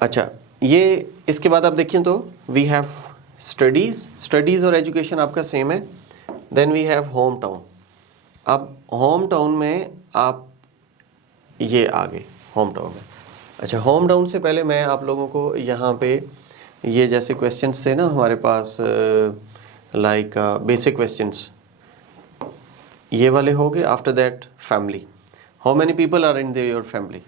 अच्छा, ये इसके बाद आप देखें तो वी हैव स्टडीज़ और एजुकेशन आपका सेम है। Then we have home town. अब होम टाउन में आप ये आगे होम टाउन में, अच्छा होम टाउन से पहले मैं आप लोगों को यहाँ पे ये जैसे क्वेश्चंस थे ना हमारे पास, लाइक बेसिक क्वेश्चंस ये वाले हो गए। After that family, how many people are in your family?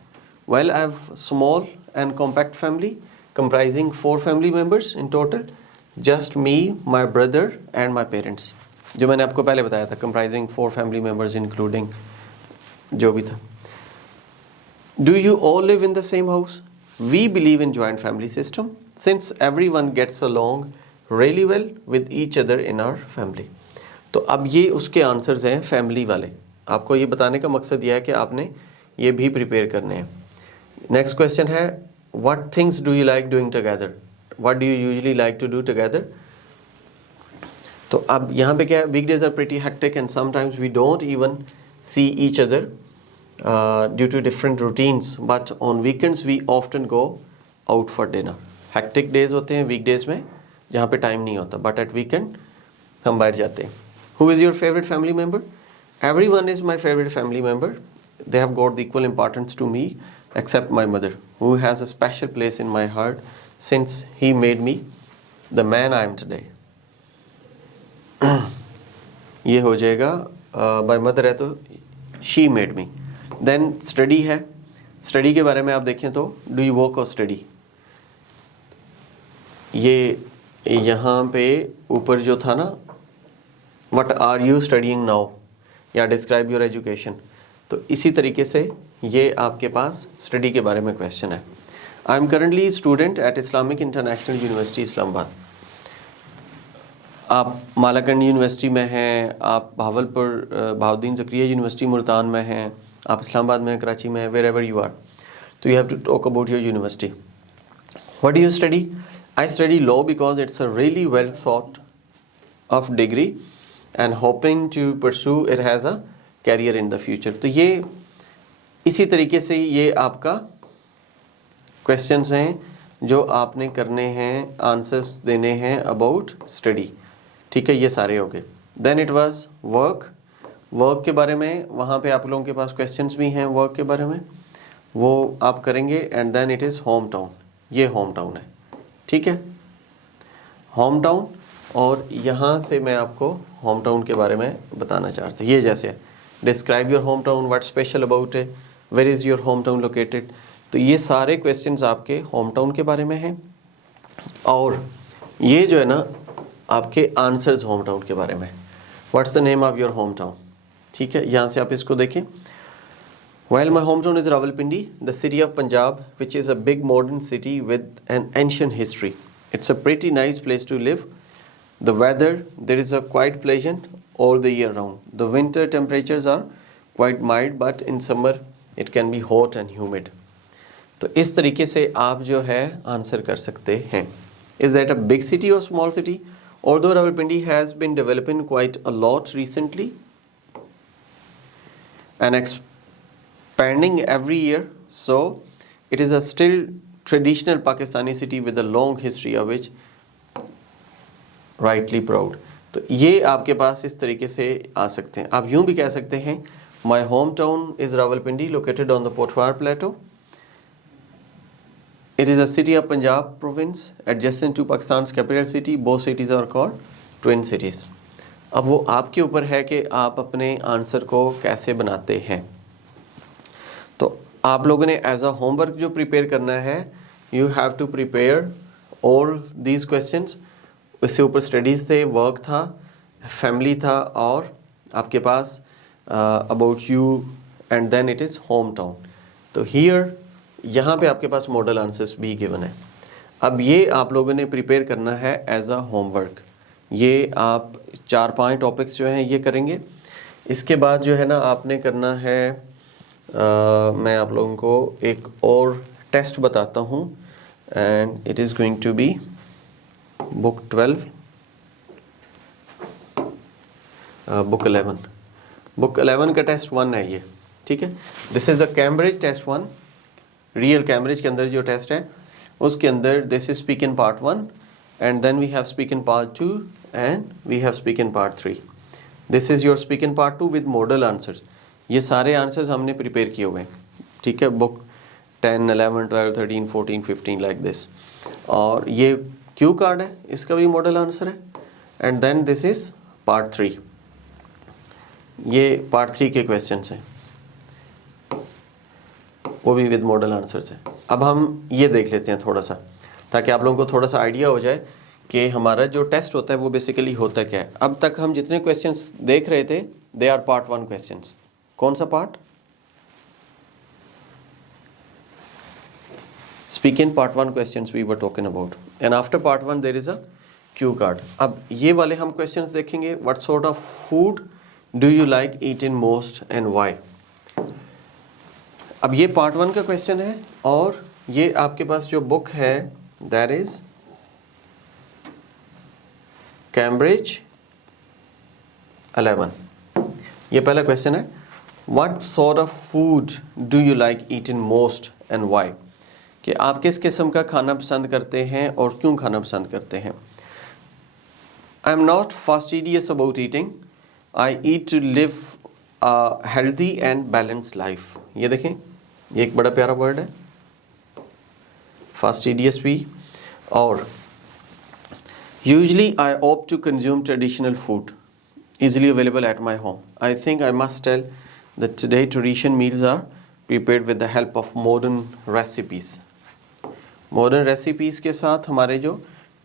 Well I have small and compact family comprising 4 family members in total, just me, my brother and my parents, जो मैंने आपको पहले बताया था, comprising 4 family members including जो भी था। Do you all live in the same house? We believe in joint family system since everyone gets along really well with each other in our family। तो अब ये उसके आंसर्स हैं family वाले। आपको ये बताने का मकसद ये है कि आपने ये भी प्रिपेयर करने हैं। नेक्स्ट क्वेश्चन है, what things do you like doing together? What do you usually like to do together? तो अब यहाँ पे क्या है, weekdays are pretty hectic and sometimes we don't even see each other due to different routines, but on weekends we often go out for dinner। hectic days होते हैं weekdays में जहाँ पे टाइम नहीं होता, but at weekend हम बाहर जाते हैं। Who is your favorite family member? Everyone is my favorite family member. They have got the equal importance to me except my mother, who has a special place in my heart since he made me the man I am today। ये हो जाएगा my mother है तो she made me। then study है, study के बारे में आप देखें तो do you work or study? ये यहाँ पे ऊपर जो था ना, what are you studying now या describe your education, तो इसी तरीके से ये आपके पास स्टडी के बारे में क्वेश्चन है। I am currently student at Islamic International University Islamabad. आप मालाकंड यूनिवर्सिटी में हैं, आप भावलपुर बहाउद्दीन ज़करिया यूनिवर्सिटी मुल्तान में हैं, आप इस्लामाबाद में, कराची में, वेर एवर यू आर, तो you have to talk about your university. What do you study? I study law because it's a really well thought of degree and hoping to pursue it has a career in the future. तो ये इसी तरीके से ये आपका questions हैं जो आपने करने हैं, आंसर्स देने हैं अबाउट स्टडी। ठीक है, ये सारे हो गए। देन इट वाज वर्क के बारे में, वहाँ पे आप लोगों के पास क्वेश्चंस भी हैं वर्क के बारे में, वो आप करेंगे। And then it is home town, ये होम टाउन है। ठीक है, होम टाउन, और यहाँ से मैं आपको होम टाउन के बारे में बताना चाहता हूँ। ये जैसे है, describe your home town, what special about it, where is your home town located. तो ये सारे क्वेश्चंस आपके होम टाउन के बारे में हैं, और ये जो है ना आपके आंसर्स होम टाउन के बारे में। What's the name of your home town? ठीक है, यहाँ से आप इसको देखें। While my hometown is Rawalpindi, the city of Punjab, which is a big modern city with an ancient history. It's a pretty nice place to live. The weather, there is a quite pleasant all the year round. The winter temperatures are quite mild, but in summer it can be hot and humid. तो इस तरीके से आप जो है answer कर सकते हैं। Is that a big city or small city? Although Rawalpindi has been developing quite a lot recently and expanding every year, so it is a still traditional Pakistani city with a long history of which rightly proud। तो ये आपके पास इस तरीके से आ सकते हैं। आप यूं भी कह सकते हैं, My hometown is Rawalpindi, located on the Potwar Plateau. It is a city of Punjab province adjacent to Pakistan's capital city. Both cities are called twin cities। अब वो आपके ऊपर है कि आप अपने आंसर को कैसे बनाते हैं। तो आप लोगों ने एज अ होमवर्क जो प्रिपेयर करना है, you have to prepare all these questions. इससे ऊपर स्टडीज़ थे, वर्क था, फैमिली था, और आपके पास about you, and then it is home town. तो हियर यहाँ पे आपके पास मॉडल आंसर्स भी गिवन है। अब ये आप लोगों ने प्रिपेयर करना है एज अ होमवर्क। ये आप 4-5 टॉपिक्स जो हैं ये करेंगे। इसके बाद जो है ना आपने करना है, मैं आप लोगों को एक और टेस्ट बताता हूँ, and it is going to be book 12, book 11। Book 11 का टेस्ट 1 है ये। ठीक है, this is the Cambridge test 1, real Cambridge के अंदर जो टेस्ट है उसके अंदर this is speaking part 1 and then we have speaking part 2 and we have speaking part 3. This is your speaking part 2 with model answers. ये सारे answers हमने prepare किए हुए हैं, ठीक है, बुक 10, 11, 12, 13, 14, 15 लाइक दिस. और ये क्यू कार्ड है, इसका भी मॉडल आंसर है. And then this is part 3. ये पार्ट 3 के क्वेश्चंस हैं, वो भी विद मॉडल आंसर्स है. अब हम ये देख लेते हैं थोड़ा सा, ताकि आप लोगों को थोड़ा सा आइडिया हो जाए कि हमारा जो टेस्ट होता है वो बेसिकली होता क्या है. अब तक हम जितने क्वेश्चंस देख रहे थे दे आर पार्ट 1 क्वेश्चंस. कौन सा part? Speaking part 1 questions we were talking about. And after part 1 there is a cue card. अब ये वाले हम क्वेश्चंस देखेंगे. What sort of food do you like eat in most and why. अब ये part 1 का question है और ये आपके पास जो बुक है दैट इज कैम्ब्रिज 11. ये पहला क्वेश्चन है. What sort of food do you like eat in most and why. कि आप किस किस्म का खाना पसंद करते हैं और क्यों खाना पसंद करते हैं. I am not fastidious about eating. I eat to live healthy and balanced life. ये देखें, ये एक बड़ा प्यारा वर्ड है, फास्टिडियस भी. और usually I opt to consume traditional food easily available at my home. I think I must tell that today tradition meals are prepared with the help of modern recipes. Modern recipes के साथ हमारे जो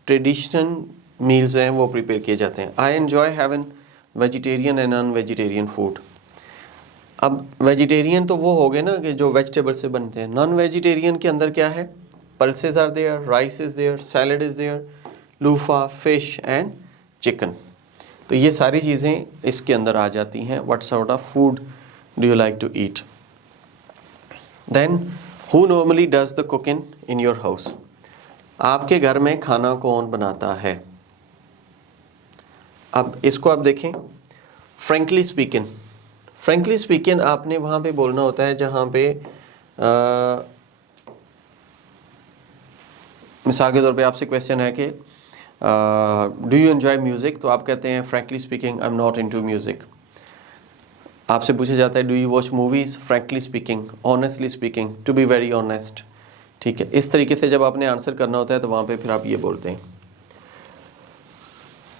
traditional meals हैं वो prepare किए जाते हैं. I enjoy having vegetarian and non-vegetarian food. अब vegetarian तो वो हो गए ना कि जो vegetable से बनते हैं. Non-vegetarian के अंदर क्या है? Pulses are there, rice is there, salad is there, loofah, fish and chicken. तो ये सारी चीज़ें इसके अंदर आ जाती हैं. What sort of food do you like to eat. Then who normally does the cooking in your house. आपके घर में खाना कौन बनाता है. अब इसको आप देखें, फ्रेंकली स्पीकिंग. फ्रेंकली स्पीकिंग आपने वहाँ पे बोलना होता है जहाँ पे मिसाल के तौर पे आपसे क्वेश्चन है कि डू यू एन्जॉय म्यूज़िक. तो आप कहते हैं frankly speaking I am not into music. आपसे पूछा जाता है do you watch movies. Frankly speaking, honestly speaking, to be very honest. ठीक है, इस तरीके से जब आपने आंसर करना होता है तो वहाँ पे फिर आप ये बोलते हैं.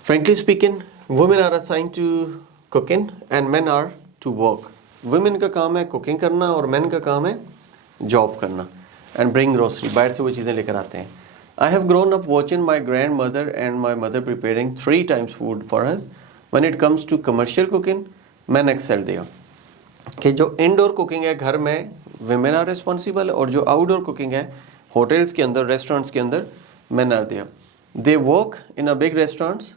Frankly speaking, women are assigned to cooking and men are to work. Women का काम है कुकिंग करना और मेन का काम है जॉब करना. एंड ब्रिंग ग्रोसरी, बाहर से वो चीज़ें लेकर आते हैं. I have grown up watching my grandmother and my mother preparing 3 times food for us. When it comes to commercial cooking, men excel there. कि जो indoor cooking है घर में women are responsible और जो outdoor cooking है hotels के अंदर, restaurants के अंदर men are there. They work in a big restaurants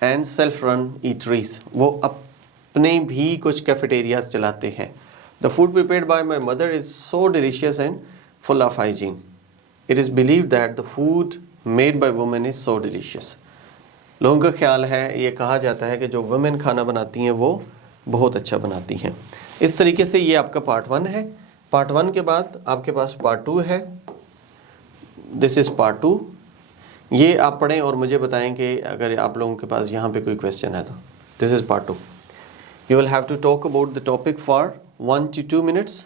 and self-run eateries. वो अपने भी कुछ cafeterias चलाते हैं. The food prepared by my mother is so delicious and full of hygiene. It is believed that the food made by women is so delicious. लोगों का ख्याल है, ये कहा जाता है कि जो वुमेन खाना बनाती हैं वो बहुत अच्छा बनाती हैं. इस तरीके से ये आपका पार्ट 1 है. पार्ट 1 के बाद आपके पास पार्ट 2 है. This is part 2. ये आप पढ़ें और मुझे बताएं कि अगर आप लोगों के पास यहाँ पे कोई क्वेश्चन है तो. This is part 2. You will have to talk about the topic for 1 to 2 minutes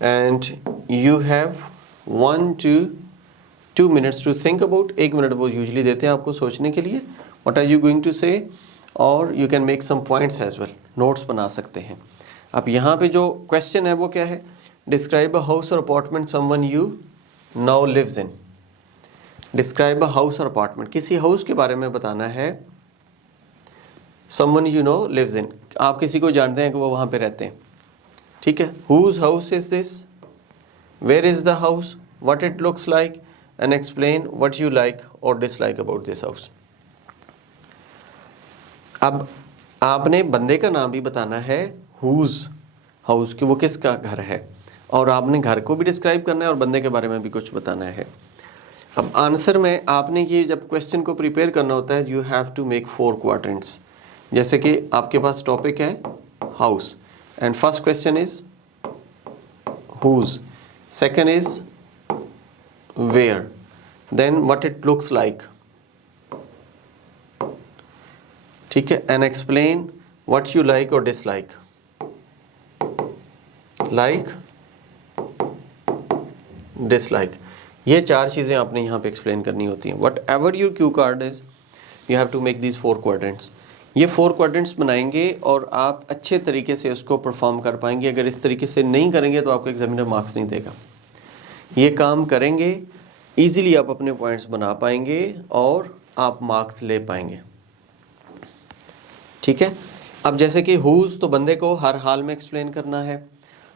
and you have 1 to 2 minutes to think about. 1 minute वो यूजली देते हैं आपको सोचने के लिए. What are you going to say? और you can make some points as well. Notes बना सकते हैं. अब यहाँ पे जो क्वेश्चन है वो क्या है? Describe a house or apartment someone you now lives in. Describe a house or apartment. किसी हाउस के बारे में बताना है. Someone you know lives in. आप किसी को जानते हैं कि वो वहाँ पे रहते हैं. ठीक है. Whose house is this? Where is the house? What it looks like? And explain what you like or dislike about this house. अब आपने बंदे का नाम भी बताना है whose house, कि वो किसका घर है, और आपने घर को भी डिस्क्राइब करना है और बंदे के बारे में भी कुछ बताना है. अब आंसर में आपने ये जब क्वेश्चन को प्रिपेयर करना होता है you have to make 4 quadrants. जैसे कि आपके पास टॉपिक है house and first question is whose, second is where, then what it looks like, ठीक है, and explain what you like और डिसलाइक, लाइक डिसलाइक, ये 4 चीज़ें आपने यहाँ पे एक्सप्लेन करनी होती हैं। Whatever your cue card is you have to make these 4 quadrants. ये 4 क्वाड्रेंट्स बनाएंगे और आप अच्छे तरीके से उसको परफॉर्म कर पाएंगे। अगर इस तरीके से नहीं करेंगे तो आपको एग्जामिनर मार्क्स नहीं देगा। ये काम करेंगे ईजिली आप अपने पॉइंट्स बना पाएंगे और आप मार्क्स ले पाएंगे, ठीक है। अब जैसे कि हुज तो बंदे को हर हाल में एक्सप्लेन करना है,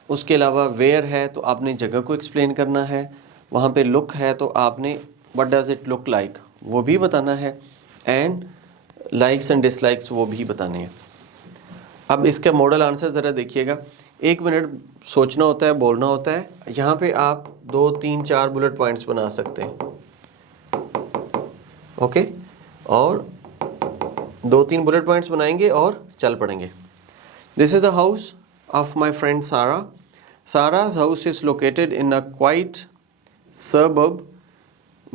उसके अलावा वेयर है तो आपने जगह को एक्सप्लेन करना है, वहाँ पे लुक है तो आपने what does it look like वो भी बताना है, एंड लाइक्स एंड डिसलाइक्स वो भी बताने हैं। अब इसका मॉडल आंसर ज़रा देखिएगा, 1 मिनट सोचना होता है, बोलना होता है। यहाँ पे आप 2, 3, 4 बुलेट पॉइंट्स बना सकते हैं, ओके, और 2-3 बुलेट पॉइंट्स बनाएंगे और चल पड़ेंगे। This is the house of my friend Sarah. Sarah's house is located in a quiet suburb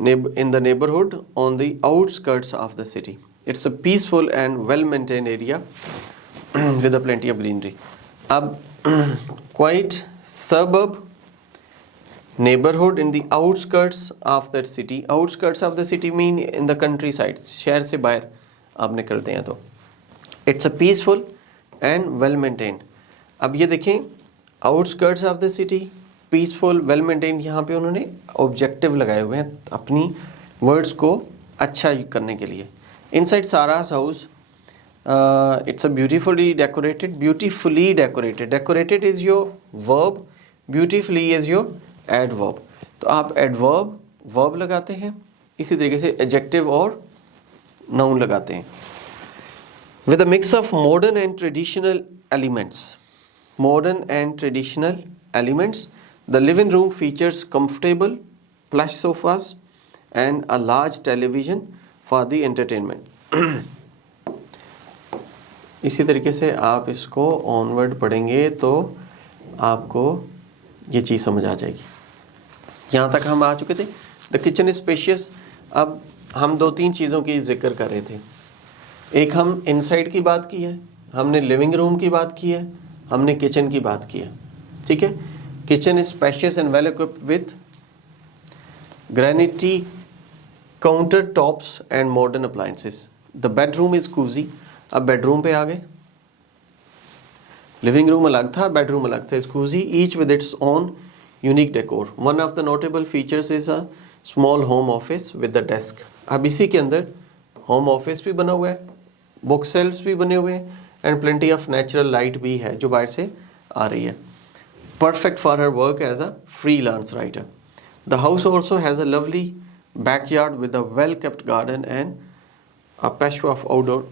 in the neighborhood on the outskirts of the city. It's a peaceful and well-maintained area with a plenty of greenery. अब quiet suburb neighborhood in the outskirts of that city. Outskirts of the city mean in the countryside. शहर से बाहर आप निकलते हैं तो it's a peaceful and well-maintained. अब ये देखें, outskirts of the city, peaceful, well maintain, यहाँ पे उन्होंने ऑब्जेक्टिव लगाए हुए हैं अपनी वर्ड्स को अच्छा करने के लिए। Inside Sara's house it's a beautifully decorated, beautifully decorated, decorated is your verb, beautifully is your adverb. तो आप एडवर्ब वर्ब लगाते हैं, इसी तरीके से एडजेक्टिव और नाउन लगाते हैं। With a mix of modern and traditional elements, modern and traditional elements, the living room features comfortable plush sofas and a large television for the entertainment. इसी तरीके से आप इसको ऑनवर्ड पढ़ेंगे तो आपको ये चीज़ समझ आ जाएगी। यहाँ तक हम आ चुके थे। The kitchen is spacious. अब हम 2-3 चीज़ों की जिक्र कर रहे थे। एक हम इनसाइड की बात की है, हमने लिविंग रूम की बात की है, हमने किचन की बात की है, ठीक है। Kitchen is spacious and well equipped with granite counter tops and modern appliances. The bedroom is cosy. अब बेडरूम पे आ गए, लिविंग रूम अलग था, बेडरूम अलग था, is cosy, each with its own unique decor. One of the notable features is a small home office with the desk. अब इसी के अंदर होम ऑफिस भी बना हुआ है, बुक सेल्स भी बने हुए हैं, and plenty of natural light भी है जो बाहर से आ रही है। Perfect for her work as a freelance writer. The house also has a lovely backyard with a well kept garden and a patch of outdoor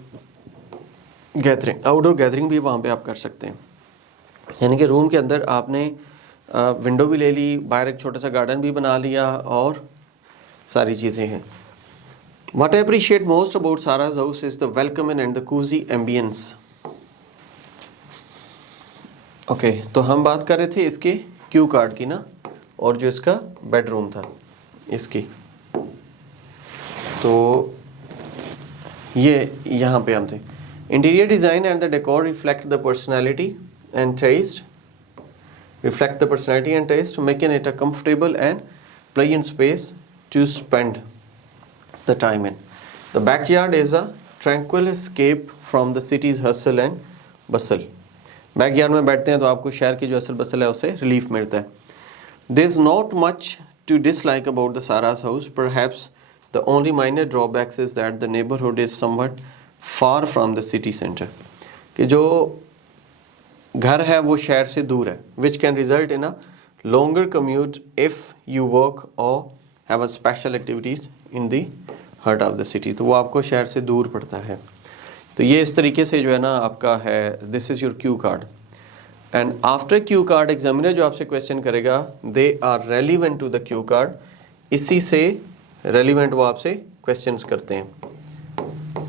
gathering. Outdoor gathering भी वहाँ पे आप कर सकते हैं, यानी कि रूम के अंदर आपने विंडो भी ले ली, बाहर एक छोटा सा गार्डन भी बना लिया और सारी चीज़ें हैं। What I appreciate most about Sarah's house is the welcoming and the cozy ambience. Okay, तो हम बात कर रहे थे इसके क्यू कार्ड की ना, और जो इसका बेडरूम था इसकी, तो ये यहाँ पे हम थे। Interior design and the decor reflect the personality and taste, making it a comfortable and pleasant space to spend the time in. The backyard is a tranquil escape from the city's hustle and bustle. Backyard में बैठते हैं तो आपको शहर की जो असल बसल है उससे रिलीफ मिलता है। There is not much to dislike about the Sarah's house. Perhaps the only minor drawbacks is that the neighborhood is somewhat far from the city center. कि जो घर है वो शहर से दूर है, which can result in a longer commute if you work or have a special activities in the heart of the city. तो वो आपको शहर से दूर पड़ता है। तो ये इस तरीके से जो है ना आपका है, this is your cue card. And after cue card examiner जो आपसे क्वेश्चन करेगा, they are relevant to the cue card, इसी से रेलिवेंट वो आपसे क्वेश्चंस करते हैं।